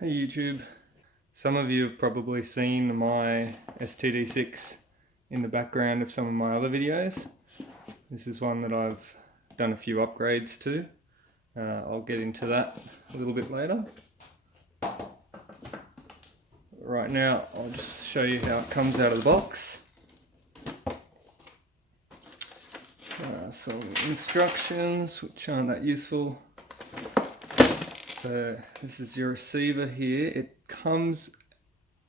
Hey YouTube, some of you have probably seen my STD6 in the background of some of my other videos. This is one that I've done a few upgrades to. I'll get into that a little bit later. Right now I'll just show you how it comes out of the box. Some instructions which aren't that useful. So this is your receiver here. It comes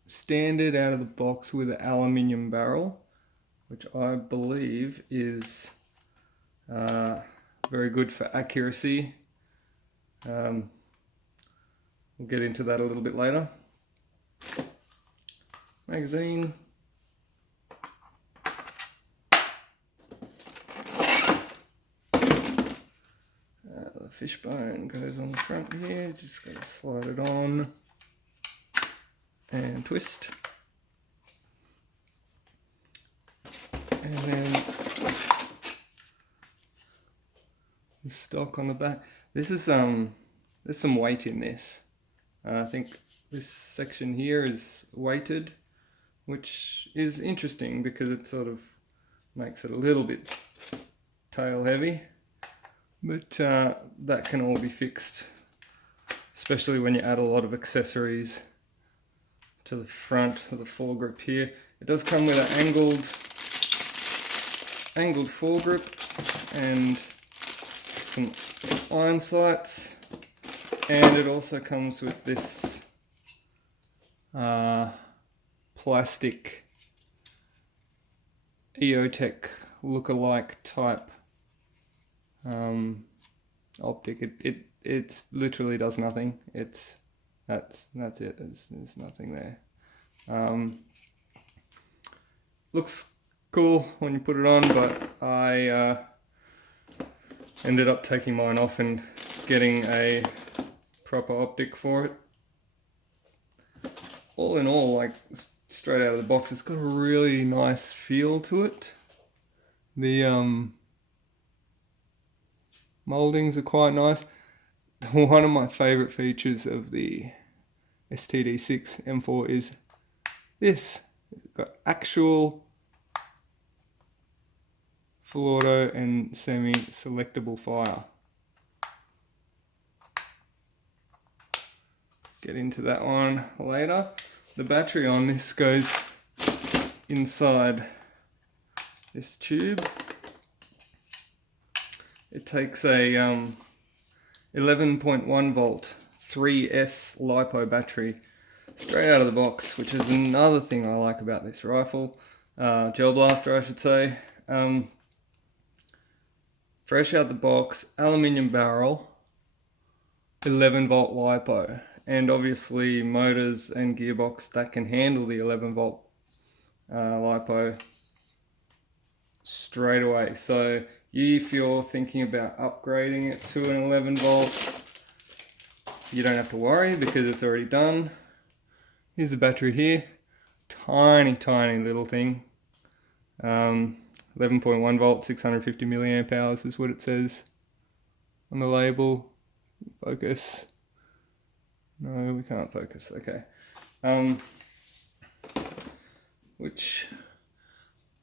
standard out of the box with an aluminium barrel, which I believe is very good for accuracy. We'll get into that a little bit later. Magazine. The fishbone goes on the front here, just got to slide it on and twist. And then the stock on the back. This is there's some weight in this. I think this section here is weighted, which is interesting because it sort of makes it a little bit tail heavy. But that can all be fixed, especially when you add a lot of accessories to the front of the foregrip here. It does come with an angled foregrip and some iron sights, and it also comes with this plastic EOTech look-alike type optic. It literally does nothing. That's it. There's nothing there. Looks cool when you put it on, but I ended up taking mine off and getting a proper optic for it. All in all, like straight out of the box, it's got a really nice feel to it. The moldings are quite nice. One of my favorite features of the STD6 M4 is this. It's got actual full auto and semi-selectable fire. Get into that one later. The battery on this goes inside this tube. It takes a 11.1 volt 3S LiPo battery straight out of the box, which is another thing I like about this rifle. Gel blaster, I should say. Fresh out the box, aluminium barrel, 11 volt LiPo, and obviously motors and gearbox that can handle the 11 volt LiPo straight away. So if you're thinking about upgrading it to an 11 volt, you don't have to worry because it's already done. Here's the battery here, tiny little thing. 11.1 volt, 650 milliamp hours is what it says on the label. Focus. No, we can't focus. Okay. Which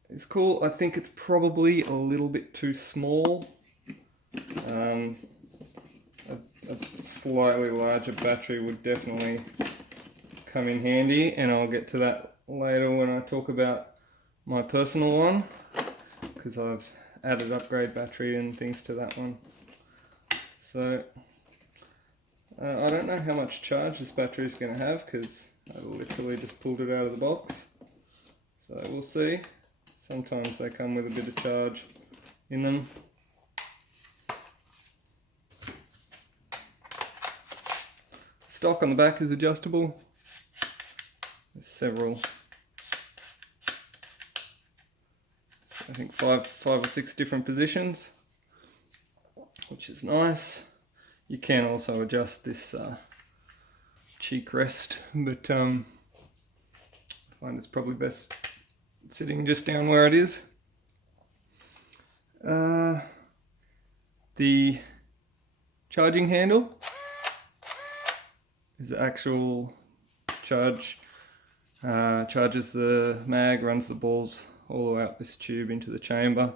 is cool. I think it's probably a little bit too small. A slightly larger battery would definitely come in handy, and I'll get to that later when I talk about my personal one, because I've added upgrade battery and things to that one. So I don't know how much charge this battery is going to have because I literally just pulled it out of the box. So we'll see. Sometimes they come with a bit of charge in them. Stock on the back is adjustable. There's several, I think five or six different positions, which is nice. You can also adjust this cheek rest, but I find it's probably best sitting just down where it is. The charging handle is the actual charge. Charges the mag, runs the balls all the way up this tube into the chamber.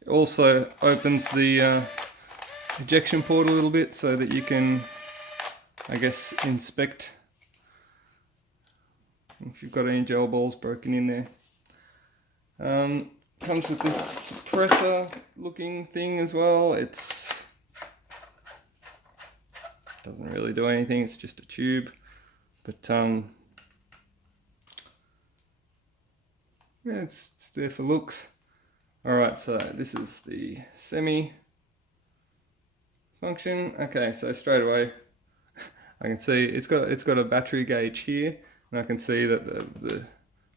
It also opens the ejection port a little bit so that you can, I guess, inspect if you've got any gel balls broken in there. Comes with this suppressor looking thing as well. It's doesn't really do anything, it's just a tube, but yeah, it's there for looks. Alright, so this is the semi function. Okay, so straight away I can see it's got a battery gauge here, and I can see that the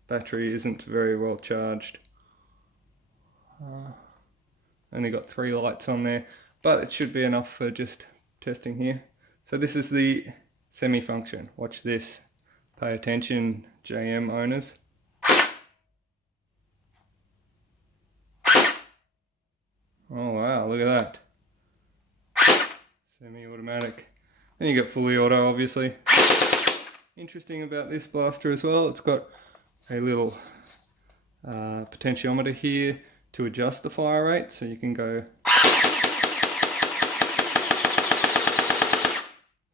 battery isn't very well charged. Only got 3 lights on there, but it should be enough for just testing here. So this is the semi function. Watch this. Pay attention, JM owners. Oh wow, look at that. Semi-automatic. Then you get fully auto, obviously. Interesting about this blaster as well, it's got a little potentiometer here to adjust the fire rate, so you can go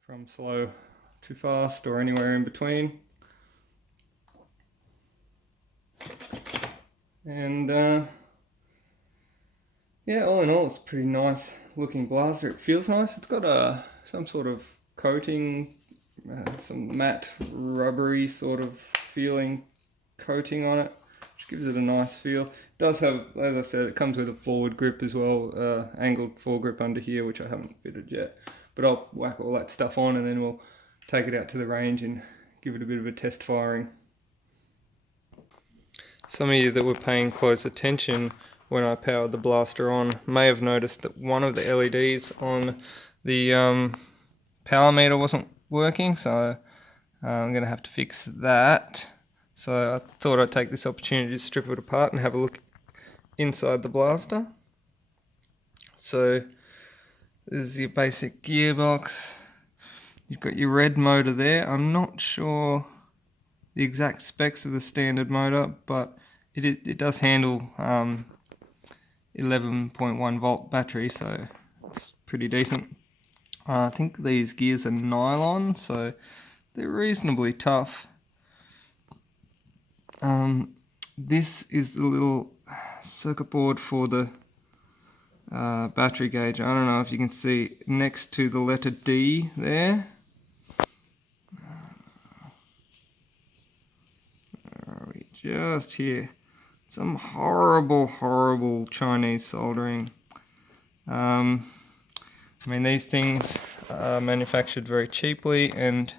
from slow to fast or anywhere in between. And yeah, all in all, it's a pretty nice looking blaster. It feels nice. It's got some sort of coating, some matte rubbery sort of feeling coating on it, which gives it a nice feel. It does have, as I said, it comes with a forward grip as well, angled foregrip under here, which I haven't fitted yet. But I'll whack all that stuff on and then we'll take it out to the range and give it a bit of a test firing. Some of you that were paying close attention when I powered the blaster on may have noticed that one of the LEDs on the power meter wasn't working, so I'm going to have to fix that. So I thought I'd take this opportunity to strip it apart and have a look inside the blaster. So this is your basic gearbox. You've got your red motor there. I'm not sure the exact specs of the standard motor, but it does handle 11.1 volt battery, so it's pretty decent. I think these gears are nylon, so they're reasonably tough. This is the little circuit board for the battery gauge. I don't know if you can see next to the letter D there. Where are we? Just here. Some horrible Chinese soldering. I mean, these things are manufactured very cheaply, and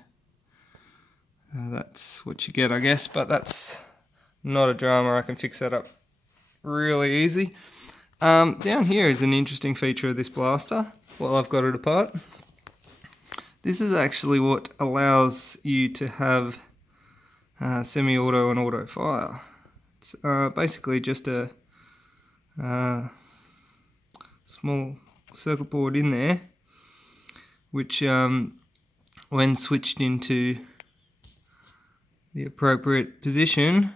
that's what you get, I guess, but that's not a drama. I can fix that up really easy. Down here is an interesting feature of this blaster while I've got it apart. This is actually what allows you to have semi-auto and auto fire. It's basically just a small circuit board in there, which when switched into the appropriate position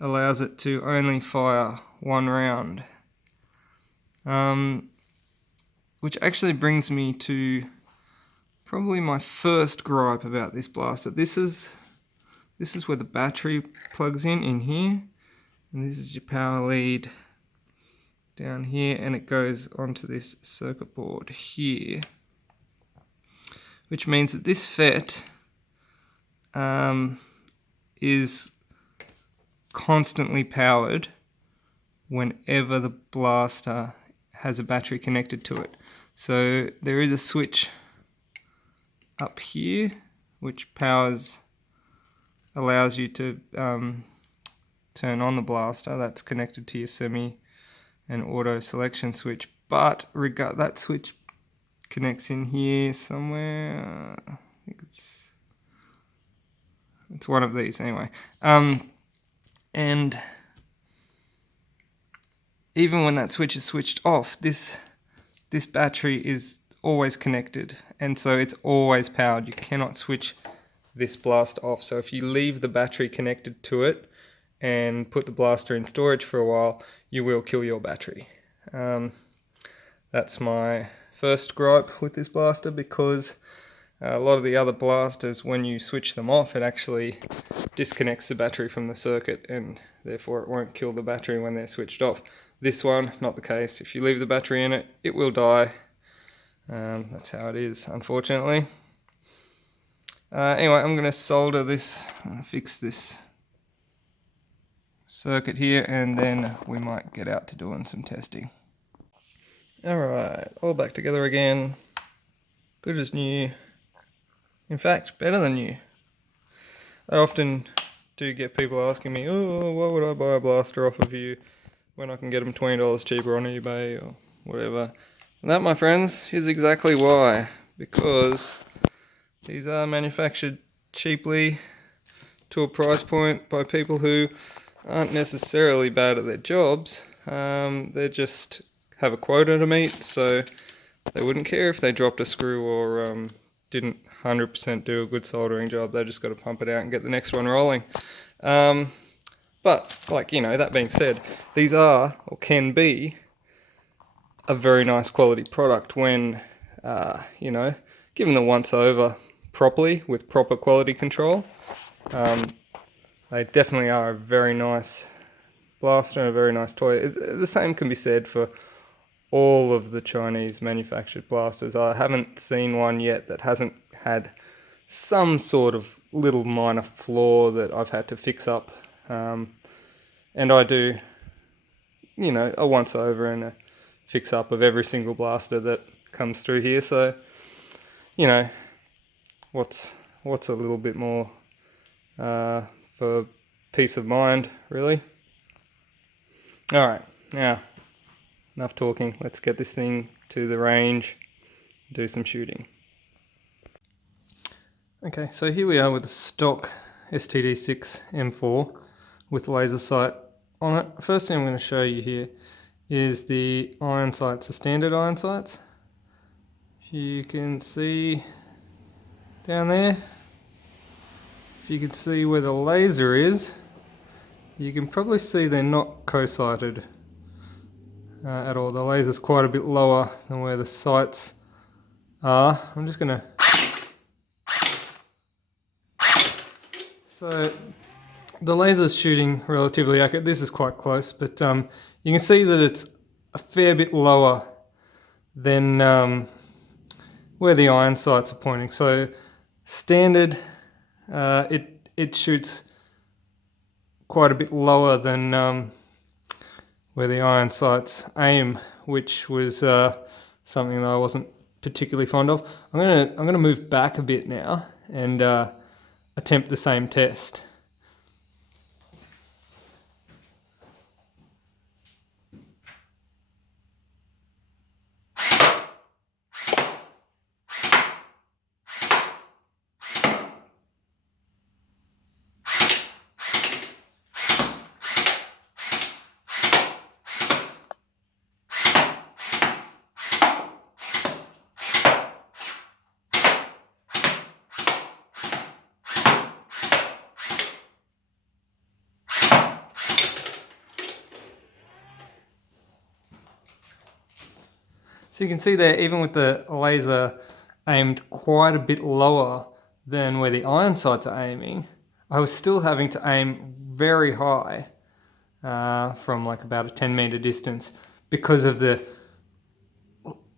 allows it to only fire one round. Which actually brings me to probably my first gripe about this blaster. This is where the battery plugs in here, and this is your power lead down here, and it goes onto this circuit board here, which means that this FET is constantly powered whenever the blaster has a battery connected to it. So there is a switch up here which allows you to turn on the blaster. That's connected to your semi and auto selection switch, but that switch connects in here somewhere. I think it's one of these anyway. And even when that switch is switched off, this battery is always connected, and so it's always powered. You cannot switch this blaster off. So if you leave the battery connected to it and put the blaster in storage for a while, you will kill your battery. That's my first gripe with this blaster, because a lot of the other blasters, when you switch them off, it actually disconnects the battery from the circuit, and therefore it won't kill the battery when they're switched off. This one, not the case. If you leave the battery in it, it will die. That's how it is, unfortunately. Anyway, I'm going to solder this, I'm going to fix this circuit here, and then we might get out to doing some testing. Alright, all back together again. Good as new. In fact, better than new. I often do get people asking me, oh, why would I buy a blaster off of you when I can get them $20 cheaper on eBay or whatever. And that, my friends, is exactly why. Because these are manufactured cheaply to a price point by people who aren't necessarily bad at their jobs. They just have a quota to meet, so they wouldn't care if they dropped a screw or didn't 100% do a good soldering job. They just got to pump it out and get the next one rolling. But, like, you know, that being said, these are, or can be, a very nice quality product when, you know, given the once over properly with proper quality control. They definitely are a very nice blaster and a very nice toy. The same can be said for all of the Chinese manufactured blasters. I haven't seen one yet that hasn't had some sort of little minor flaw that I've had to fix up. And I do, you know, a once over and a fix up of every single blaster that comes through here. So, you know, what's a little bit more for peace of mind, really. All right, now enough talking. Let's get this thing to the range, do some shooting. Okay, so here we are with the stock STD6 M4 with laser sight on it. First thing I'm going to show you here is the iron sights, the standard iron sights. You can see down there, if you can see where the laser is, you can probably see they're not co-sighted at all. The laser's quite a bit lower than where the sights are. I'm just going to... So the laser's shooting relatively accurate. This is quite close, but you can see that it's a fair bit lower than where the iron sights are pointing. So standard, it shoots quite a bit lower than where the iron sights aim, which was something that I wasn't particularly fond of. I'm gonna move back a bit now and attempt the same test. So you can see there, even with the laser aimed quite a bit lower than where the iron sights are aiming, I was still having to aim very high from like about a 10 meter distance because of the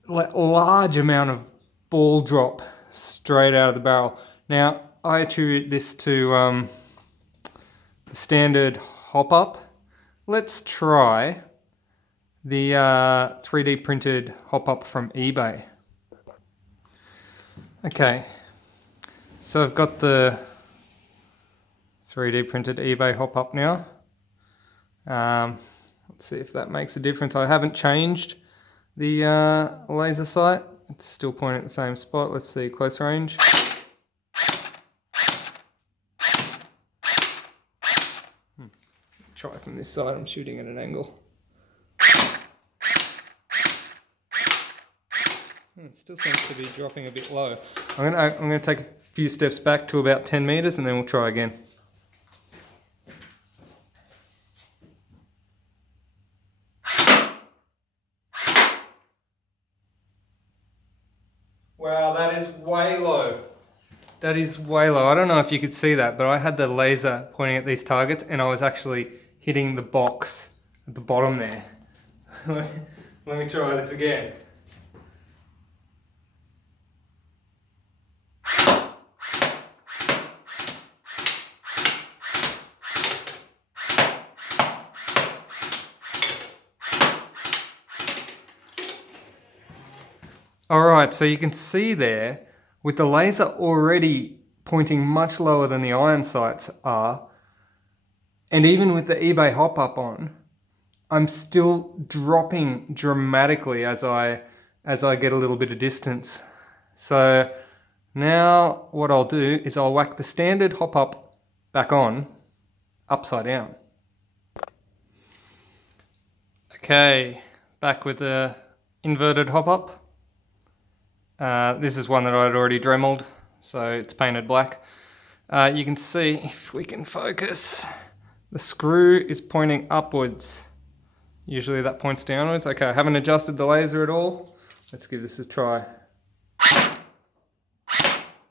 large amount of ball drop straight out of the barrel. Now, I attribute this to the standard hopup. Let's try the 3D printed hopup from eBay. Okay, so I've got the 3D printed eBay hopup now. Let's see if that makes a difference. I haven't changed the laser sight. It's still pointing at the same spot. Let's see, close range. Try from this side, I'm shooting at an angle. It still seems to be dropping a bit low. I'm gonna take a few steps back to about 10 meters and then we'll try again. Wow, that is way low. That is way low. I don't know if you could see that, but I had the laser pointing at these targets and I was actually hitting the box at the bottom there. Let me try this again. Alright, so you can see there, with the laser already pointing much lower than the iron sights are, and even with the eBay hop-up on, I'm still dropping dramatically as I get a little bit of distance. So now what I'll do is I'll whack the standard hop-up back on, upside down. Okay, back with the inverted hop-up. This is one that I'd already dremeled, so it's painted black. You can see, if we can focus, the screw is pointing upwards. Usually that points downwards. Okay, I haven't adjusted the laser at all. Let's give this a try.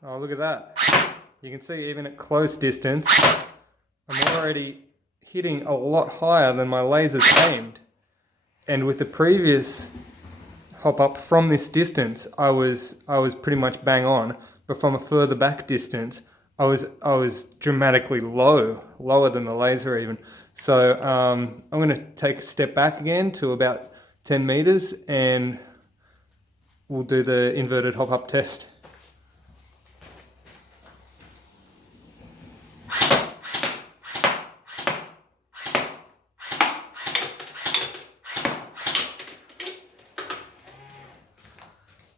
Oh, look at that. You can see even at close distance, I'm already hitting a lot higher than my laser's aimed. And with the previous hop up from this distance, I was pretty much bang on, but from a further back distance, I was dramatically lower than the laser even. So I'm going to take a step back again to about 10 meters, and we'll do the inverted hop up test.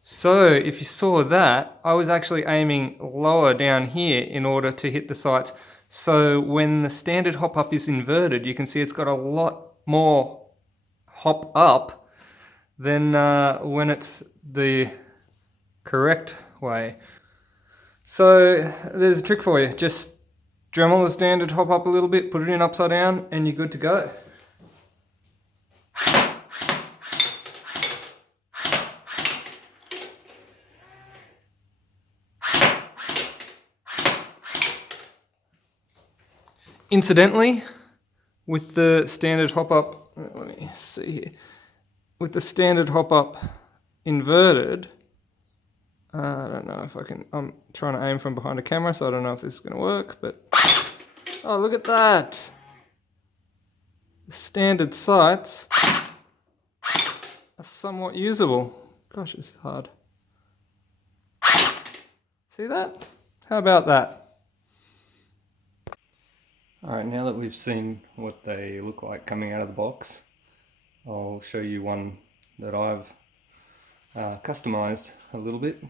So if you saw that, I was actually aiming lower down here in order to hit the sights. So when the standard hop up is inverted, you can see it's got a lot more hop up than when it's the correct way. So there's a trick for you. Just Dremel the standard hop up a little bit, put it in upside down, and you're good to go. Incidentally, with the standard hop up, let me see here. With the standard hop up inverted, I don't know if I can, I'm trying to aim from behind a camera, so I don't know if this is going to work, but, oh, look at that. The standard sights are somewhat usable. Gosh, it's hard. See that? How about that? Alright, now that we've seen what they look like coming out of the box, I'll show you one that I've customized a little bit.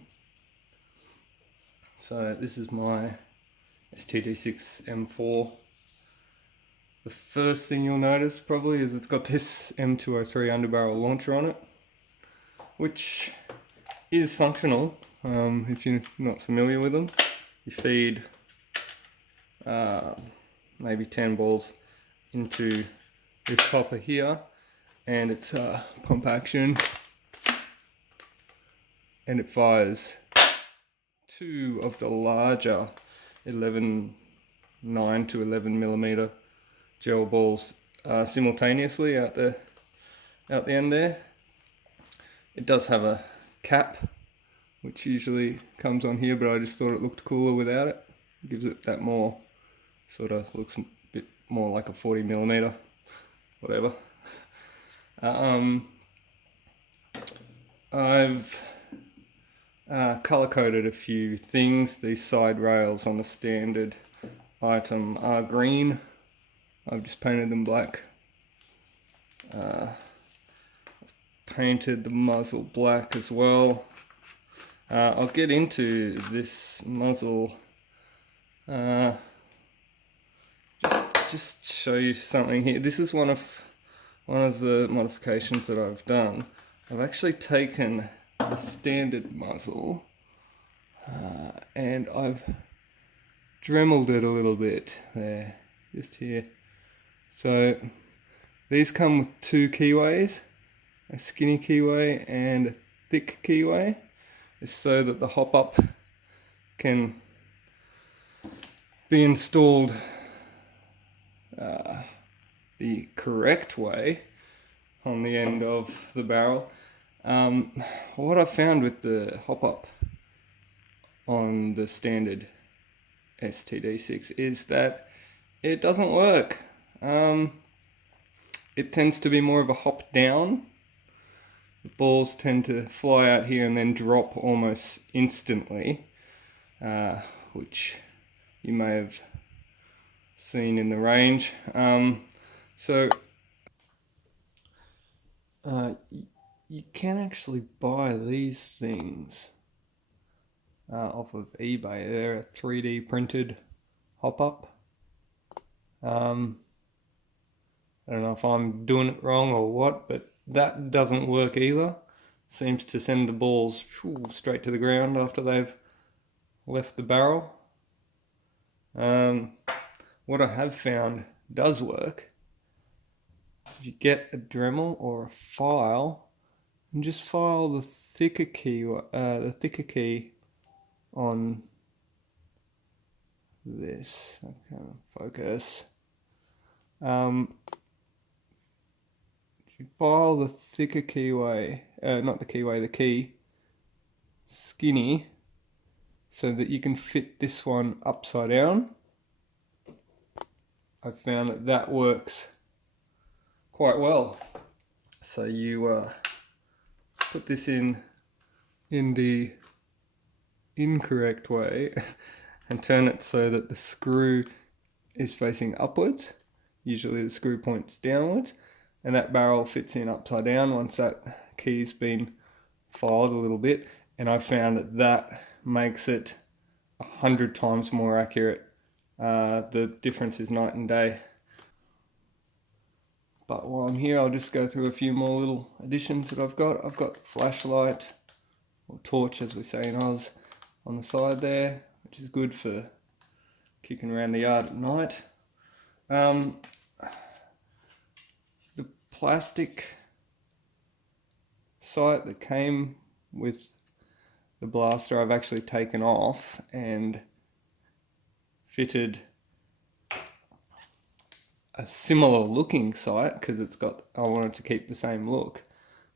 So this is my STD6 M4. The first thing you'll notice probably is it's got this M203 underbarrel launcher on it, which is functional if you're not familiar with them. You feed maybe 10 balls into this hopper here, and it's pump action, and it fires two of the larger 9 to 11 millimeter gel balls simultaneously out the end there. It does have a cap which usually comes on here, but I just thought it looked cooler without it. It gives it that more, sort of looks a bit more like a 40 millimeter, whatever. I've color coded a few things. These side rails on the standard item are green. I've just painted them black. I've painted the muzzle black as well. I'll get into this muzzle. Just show you something here. This is one of the modifications that I've done. I've actually taken the standard muzzle, and I've dremeled it a little bit there, just here. So these come with two keyways, a skinny keyway and a thick keyway, so that the hop-up can be installed the correct way on the end of the barrel. What I found with the hop-up on the standard STD6 is that it doesn't work. It tends to be more of a hop down. The balls tend to fly out here and then drop almost instantly, which you may have seen in the range. You can actually buy these things off of eBay. They're a 3D printed hop-up. I don't know if I'm doing it wrong or what, but that doesn't work either. Seems to send the balls straight to the ground after they've left the barrel. What I have found does work is if you get a Dremel or a file and just file the thicker key on this. Okay, focus. If you file the thicker keyway, not the keyway, the key, skinny, so that you can fit this one upside down, I found that that works quite well. So you put this in the incorrect way and turn it so that the screw is facing upwards. Usually the screw points downwards, and that barrel fits in upside down once that key's been filed a little bit, and I found that that makes it 100 times more accurate. The difference is night and day. But while I'm here, I'll just go through a few more little additions that I've got. I've got flashlight, or torch as we say in Oz, on the side there, which is good for kicking around the yard at night. The plastic sight that came with the blaster I've actually taken off and fitted a similar looking sight because I wanted to keep the same look,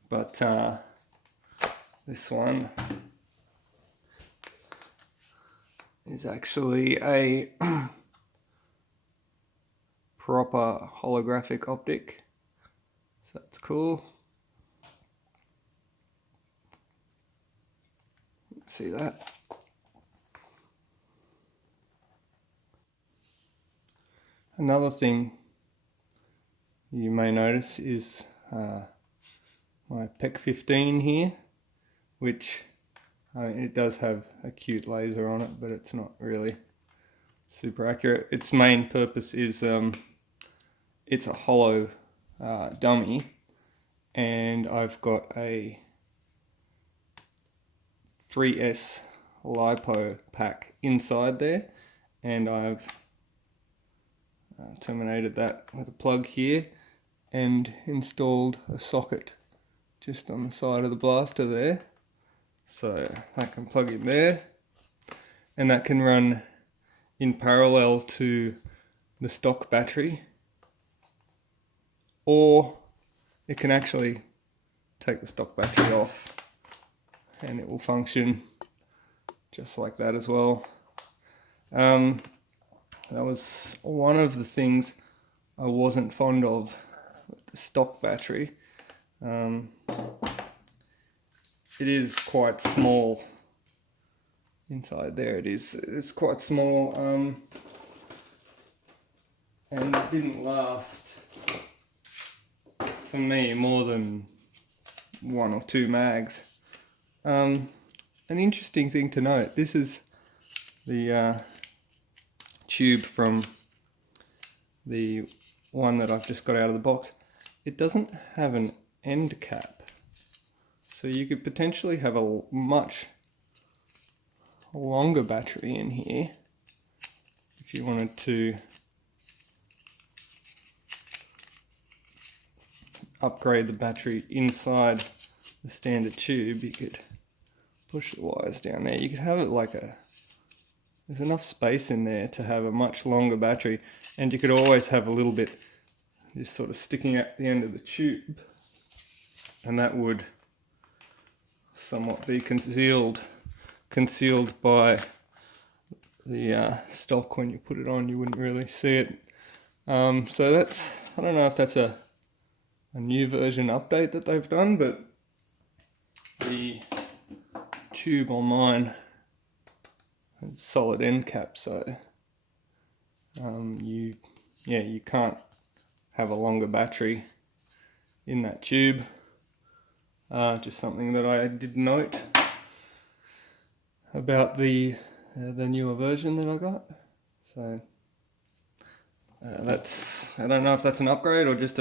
but this one is actually a proper holographic optic, so that's cool. See that? Another thing you may notice is my PEC 15 here, which it does have a cute laser on it, but it's not really super accurate. Its main purpose is it's a hollow dummy, and I've got a 3S LiPo pack inside there, and I've terminated that with a plug here and installed a socket just on the side of the blaster there, so that can plug in there, and that can run in parallel to the stock battery, or it can actually take the stock battery off and it will function just like that as well. That was one of the things I wasn't fond of with the stock battery. It is quite small inside there. It's quite small, and it didn't last for me more than 1 or 2 mags. An interesting thing to note, this is the tube from the one that I've just got out of the box. It doesn't have an end cap, So you could potentially have a much longer battery in here if you wanted to upgrade the battery inside the standard tube. You could push the wires down there. You could have it like there's enough space in there to have a much longer battery, and you could always have a little bit just sort of sticking at the end of the tube, and that would somewhat be concealed by the stock. When you put it on, you wouldn't really see it. So that's, I don't know if that's a new version update that they've done, but the tube on mine has solid end cap, so you can't have a longer battery in that tube. Just something that I did note about the newer version that I got. So that's, I don't know if that's an upgrade or just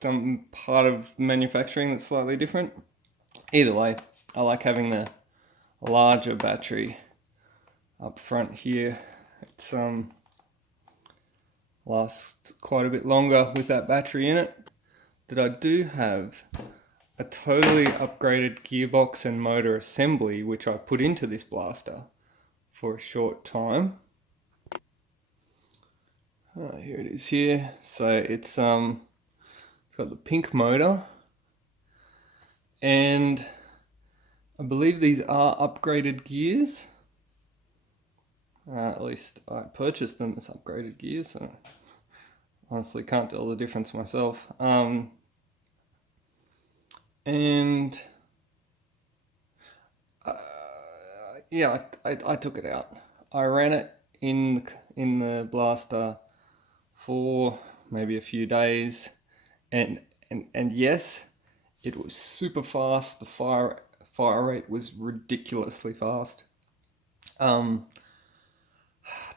some part of manufacturing that's slightly different. Either way, I like having the larger battery up front here. It's lasts quite a bit longer with that battery in it. That I do have a totally upgraded gearbox and motor assembly, which I put into this blaster for a short time. Here it is here. So it's got the pink motor, and I believe these are upgraded gears. At least I purchased them as upgraded gears, so honestly can't tell the difference myself. And yeah, I took it out. I ran it in the blaster for maybe a few days, and yes, it was super fast. The fire rate was ridiculously fast.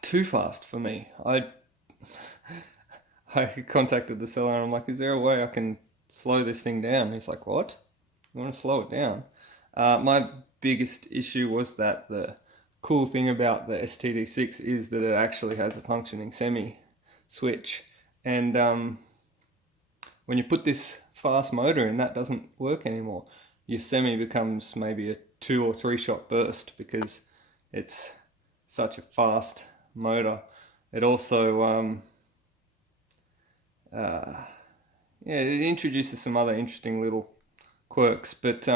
Too fast for me. I contacted the seller and I'm like, is there a way I can slow this thing down? And he's like, what? You want to slow it down? My biggest issue was that the cool thing about the STD6 is that it actually has a functioning semi switch, and when you put this fast motor in, that doesn't work anymore. Your semi becomes maybe a 2 or 3 shot burst because it's such a fast motor. It also it introduces some other interesting little quirks, but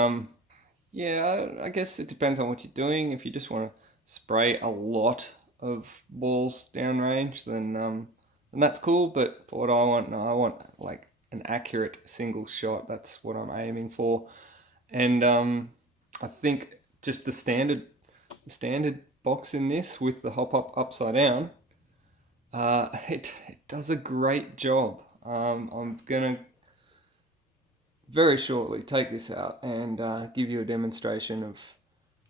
yeah, I guess it depends on what you're doing. If you just want to spray a lot of balls downrange, then that's cool. But for what I want, no, I want like an accurate single shot. That's what I'm aiming for. And I think just the standard box in this with the hopup upside down, it does a great job. I'm gonna very shortly take this out and give you a demonstration of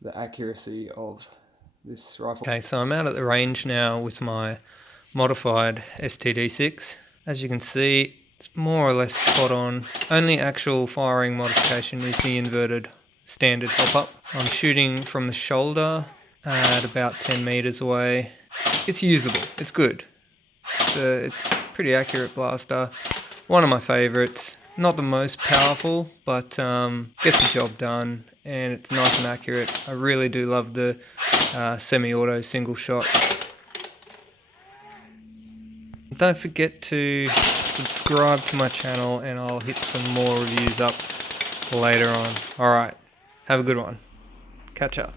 the accuracy of this rifle. Okay, so I'm out at the range now with my modified STD6. As you can see, it's more or less spot on. Only actual firing modification is the inverted standard hopup. I'm shooting from the shoulder at about 10 meters away. It's usable, it's good. It's pretty accurate blaster. One of my favorites. Not the most powerful, but gets the job done, and it's nice and accurate. I really do love the semi-auto single shot. Don't forget to subscribe to my channel, and I'll hit some more reviews up later on. Alright, have a good one. Catch up.